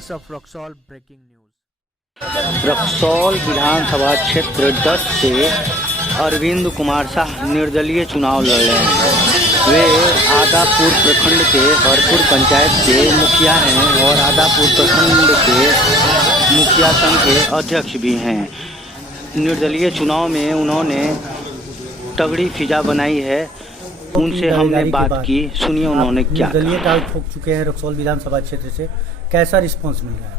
Voice of Raxaul breaking news. Raxaul विधानसभा क्षेत्र 10 से अरविंद कुमार शाह निर्दलीय चुनाव लड़ रहे हैं। वे आदापुर प्रखंड के हरपुर पंचायत के मुखिया हैं और आदापुर प्रखंड के मुखिया संघ के अध्यक्ष भी हैं। निर्दलीय चुनाव में उन्होंने तगड़ी फिजा बनाई है। उनसे हमने बात की, सुनिए उन्होंने क्या कहा। निर्दलीय टाल ठोक चुके हैं रक्सौल विधानसभा क्षेत्र से, कैसा रिस्पांस मिल रहा है?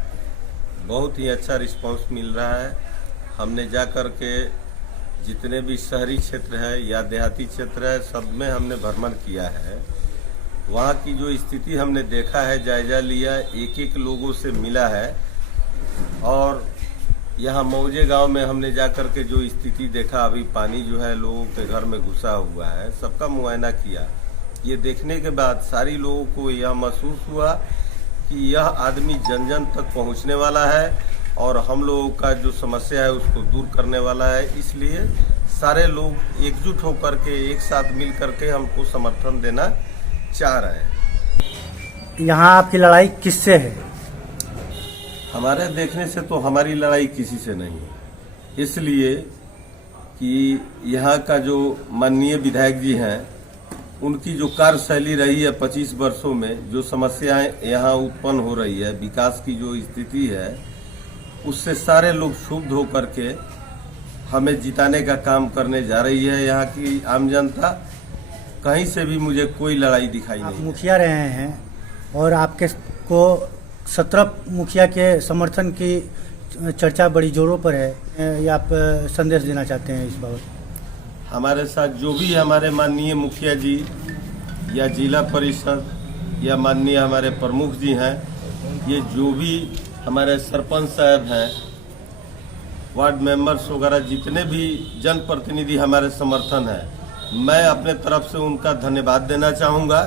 बहुत ही अच्छा रिस्पांस मिल रहा है। हमने जा कर के जितने भी शहरी क्षेत्र है या देहाती क्षेत्र है, सब में हमने भ्रमण किया है। वहाँ की जो स्थिति हमने देखा है, जायजा लिया, एक एक लोगों से मिला है। और यहाँ मौजे गांव में हमने जा कर के जो स्थिति देखा, अभी पानी जो है लोगों के घर में घुसा हुआ है, सबका मुआयना किया। ये देखने के बाद सारी लोगों को यह महसूस हुआ कि यह आदमी जन जन तक पहुंचने वाला है और हम लोगों का जो समस्या है उसको दूर करने वाला है। इसलिए सारे लोग एकजुट होकर के एक साथ मिल करके हमको समर्थन देना चाह रहे हैं। यहाँ आपकी लड़ाई किससे है? हमारे देखने से तो हमारी लड़ाई किसी से नहीं है, इसलिए कि यहाँ का जो माननीय विधायक जी हैं, उनकी जो कार्यशैली रही है 25 वर्षों में, जो समस्याएं यहाँ उत्पन्न हो रही है, विकास की जो स्थिति है, उससे सारे लोग क्षुब्ध होकर के हमें जिताने का काम करने जा रही है। यहाँ की आम जनता, कहीं से भी मुझे कोई लड़ाई दिखाई नहीं। आप मुखिया रहे हैं और आपके को 17 मुखिया के समर्थन की चर्चा बड़ी जोरों पर है, या आप संदेश देना चाहते हैं इस बाबत? हमारे साथ जो भी हमारे माननीय मुखिया जी या जिला परिषद या माननीय हमारे प्रमुख जी हैं, ये जो भी हमारे सरपंच साहब हैं, वार्ड मेंबर्स वगैरह, जितने भी जनप्रतिनिधि हमारे समर्थन है, मैं अपने तरफ से उनका धन्यवाद देना चाहूँगा,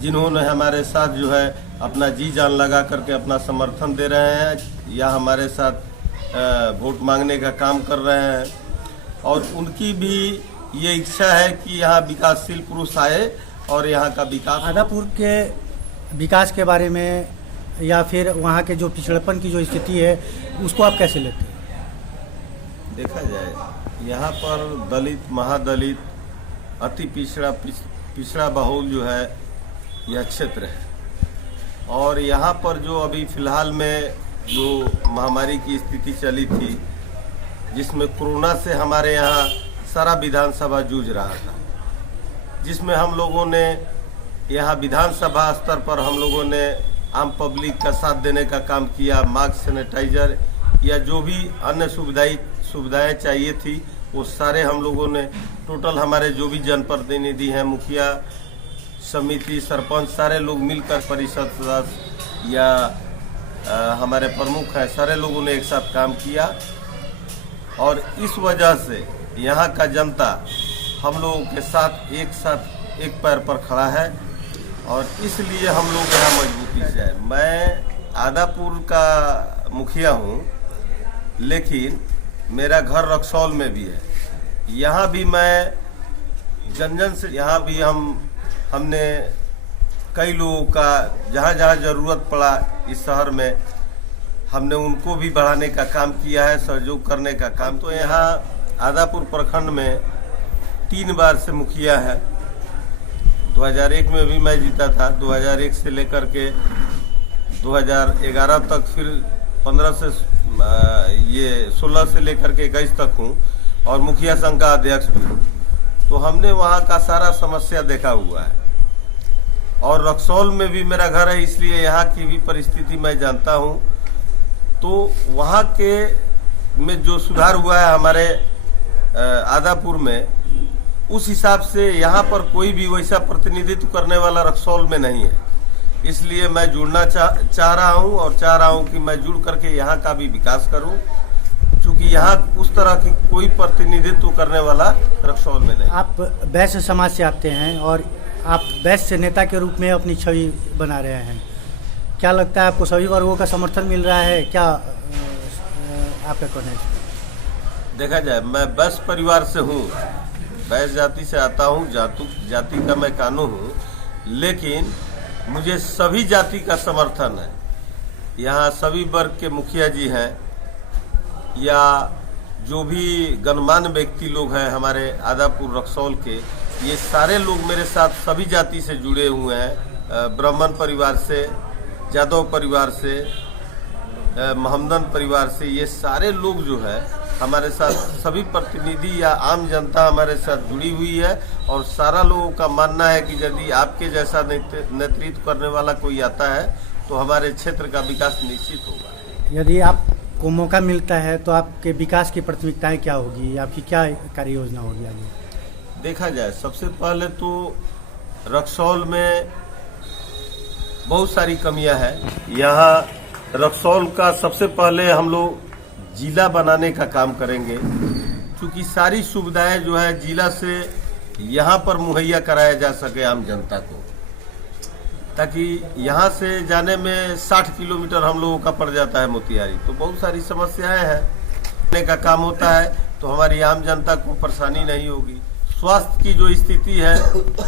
जिन्होंने हमारे साथ जो है अपना जी जान लगा करके अपना समर्थन दे रहे हैं या हमारे साथ वोट मांगने का काम कर रहे हैं। और उनकी भी ये इच्छा है कि यहाँ विकासशील पुरुष आए और यहाँ का विकास। आदापुर के विकास के बारे में या फिर वहाँ के जो पिछड़ेपन की जो स्थिति है, उसको आप कैसे लेते हैं? देखा जाए, यहाँ पर दलित, महादलित, अति पिछड़ा बहुल जो है यह क्षेत्र है। और यहाँ पर जो अभी फिलहाल में जो महामारी की स्थिति चली थी, जिसमें कोरोना से हमारे यहाँ सारा विधानसभा जूझ रहा था, जिसमें हम लोगों ने यहाँ विधानसभा स्तर पर हम लोगों ने आम पब्लिक का साथ देने का काम किया। मास्क, सैनिटाइजर या जो भी अन्य सुविधाएं चाहिए थी, वो सारे हम लोगों ने टोटल हमारे जो भी जनप्रतिनिधि हैं, मुखिया समिति, सरपंच, सारे लोग मिलकर, परिषद सदस्य या हमारे प्रमुख हैं, सारे लोगों ने एक साथ काम किया। और इस वजह से यहाँ का जनता हम लोगों के साथ एक पैर पर खड़ा है और इसलिए हम लोग यहाँ मजबूती से है। मैं आदापुर का मुखिया हूँ, लेकिन मेरा घर रक्सौल में भी है। यहाँ भी मैं जन जन से, यहाँ भी हमने कई लोगों का जहाँ जहाँ ज़रूरत पड़ा इस शहर में, हमने उनको भी बढ़ाने का काम किया है, सहयोग करने का काम। तो यहाँ आदापुर प्रखंड में 3 बार से मुखिया है। 2001 में भी मैं जीता था, 2001 से लेकर के 2011 तक, फिर 15 से ये 16 से लेकर के 21 तक हूँ और मुखिया संघ का अध्यक्ष भी हूँ। तो हमने वहाँ का सारा समस्या देखा हुआ है और रक्सौल में भी मेरा घर है, इसलिए यहाँ की भी परिस्थिति मैं जानता हूँ। तो वहाँ के में जो सुधार हुआ है हमारे आदापुर में, उस हिसाब से यहाँ पर कोई भी वैसा प्रतिनिधित्व करने वाला रक्सौल में नहीं है। इसलिए मैं जुड़ना चाह रहा हूँ और चाह रहा हूँ कि मैं जुड़ करके यहाँ का भी विकास करूँ, क्योंकि यहाँ उस तरह की कोई प्रतिनिधित्व करने वाला रक्सौल में नहीं। आप वैश्य समाज से आते हैं और आप वैश्य नेता के रूप में अपनी छवि बना रहे हैं। क्या लगता है आपको सभी वर्गों का समर्थन मिल रहा है? क्या आपका कहना है? देखा जाए, मैं वैश्य परिवार से हूँ, वैश्य जाति से आता हूँ, जाति का मैं कानू हूँ, लेकिन मुझे सभी जाति का समर्थन है। यहाँ सभी वर्ग के मुखिया जी हैं या जो भी गणमान्य व्यक्ति लोग हैं हमारे आदापुर रक्सौल के, ये सारे लोग मेरे साथ सभी जाति से जुड़े हुए हैं। ब्राह्मण परिवार से, यादव परिवार से, मोहम्मदन परिवार से, ये सारे लोग जो है हमारे साथ सभी प्रतिनिधि या आम जनता हमारे साथ जुड़ी हुई है। और सारा लोगों का मानना है कि यदि आपके जैसा नेतृत्व करने वाला कोई आता है तो हमारे क्षेत्र का विकास निश्चित होगा। यदि आपको मौका मिलता है तो आपके विकास की प्राथमिकताएं क्या होगी, आपकी क्या कार्य योजना होगी आगे? देखा जाए, सबसे पहले तो रक्सौल में बहुत सारी कमियां हैं। यहाँ रक्सौल का सबसे पहले हम लोग जिला बनाने का काम करेंगे, क्योंकि सारी सुविधाएं जो है जिला से यहाँ पर मुहैया कराया जा सके आम जनता को, ताकि यहाँ से जाने में 60 किलोमीटर हम लोगों का पड़ जाता है मोतिहारी। तो बहुत सारी समस्याएं हैं, करने का काम होता है तो हमारी आम जनता को परेशानी नहीं होगी। स्वास्थ्य की जो स्थिति है,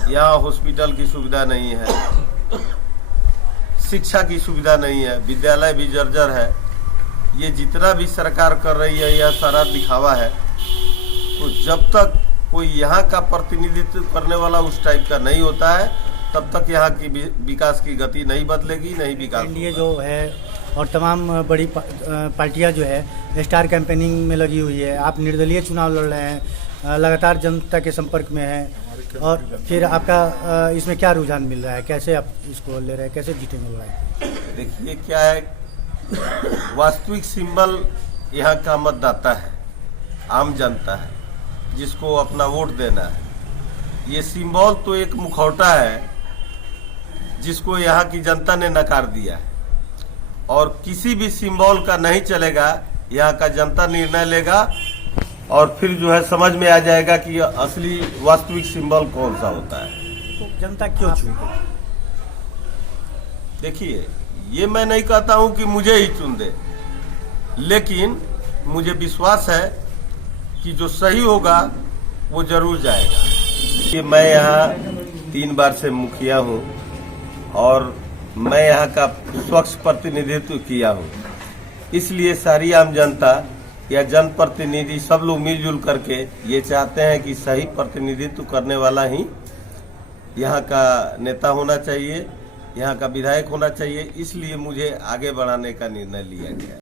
यहाँ हॉस्पिटल की सुविधा नहीं है, शिक्षा की सुविधा नहीं है, विद्यालय भी जर्जर है। ये जितना भी सरकार कर रही है यह सारा दिखावा है। तो जब तक कोई यहाँ का प्रतिनिधित्व करने वाला उस टाइप का नहीं होता है तब तक यहाँ की विकास की गति नहीं बदलेगी, नहीं विकास। एनडीए जो है और तमाम बड़ी पार्टियां जो है स्टार कैंपेनिंग में लगी हुई है। आप निर्दलीय चुनाव लड़ रहे हैं, लगातार जनता के संपर्क में हैं, और फिर आपका इसमें क्या रुझान मिल रहा है, कैसे आप इसको ले रहे हैं, कैसे जीतेंगे लड़ाई? देखिए क्या है, वास्तविक सिंबल यहाँ का मतदाता है, आम जनता है, जिसको अपना वोट देना है। ये सिंबल तो एक मुखौटा है जिसको यहाँ की जनता ने नकार दिया है, और किसी भी सिंबल का नहीं चलेगा। यहाँ का जनता निर्णय लेगा और फिर जो है समझ में आ जाएगा कि असली वास्तविक सिंबल कौन सा होता है। तो जनता क्यों चुनेगी? देखिए, ये मैं नहीं कहता हूं कि मुझे ही चुन दे, लेकिन मुझे विश्वास है कि जो सही होगा वो जरूर जाएगा। कि मैं यहाँ 3 बार से मुखिया हूँ और मैं यहाँ का स्वच्छ प्रतिनिधित्व किया हूँ, इसलिए सारी आम जनता या जनप्रतिनिधि सब लोग मिलजुल करके ये चाहते हैं कि सही प्रतिनिधित्व करने वाला ही यहाँ का नेता होना चाहिए, यहाँ का विधायक होना चाहिए। इसलिए मुझे आगे बढ़ाने का निर्णय लिया गया।